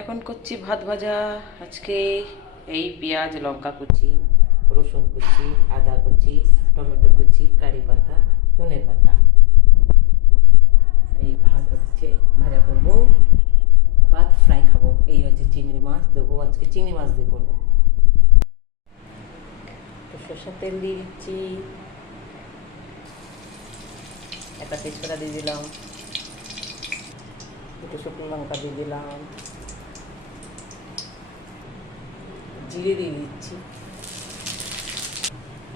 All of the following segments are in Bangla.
এখন করছি ভাত ভাজা। আজকে এই পেঁয়াজ, লঙ্কা কুচি, রসুন কুচি, আদা কুচি, টমেটো কুচি, কারি পাতা, ধনে পাতা। এই ভাত হচ্ছে ভাজা করব, ভাত ফ্রাই খাব। এই হচ্ছে চিংড়ি মাছ, দেবো আজকে চিংড়ি মাছ দিয়ে করব। একটু সর্ষের তেল দিয়ে দিচ্ছি। একটা তেজপাতা দিয়ে দিলাম একটু শুকনো লঙ্কা দিয়ে দিলাম। জিরে দিয়ে দিচ্ছি।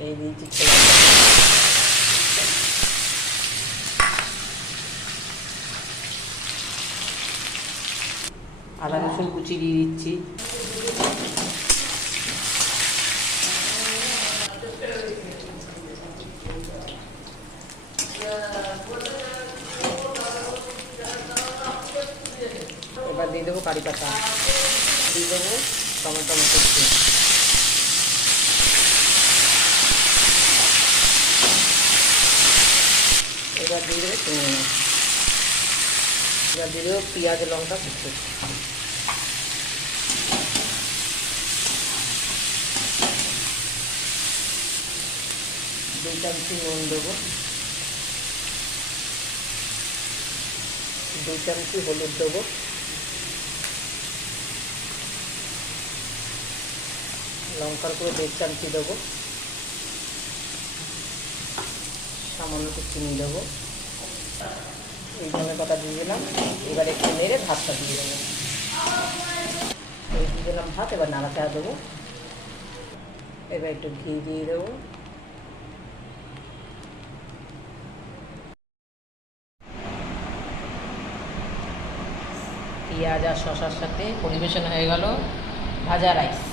এই দিয়েছি আদা, রসুন কুচি দিয়ে দিচ্ছি। এবার দিয়ে দেবো কারি পাতা। দিয়ে দেবো টমেটো কুচি এবার দিয়ে এবার দিয়ে দেবো পেঁয়াজ লঙ্কা কুচি দুই চামচি নুন দেবো দুই চামচি হলুদ দেবো লঙ্কার করে দেড় চামচি দেবো। সামান্য একটু চিনি দেবো। এই ধরনের কথা দিয়ে দিলাম। এবার একটু নেড়ে ভাতটা দিয়ে দেবো। এই দিয়ে দিলাম ভাত, এবার নাড়াচাড়া দেবো। এবার একটু ঘি দিয়ে দেবো। পেঁয়াজ আর শশার সাথে পরিবেশন হয়ে গেল ভাজা রাইস।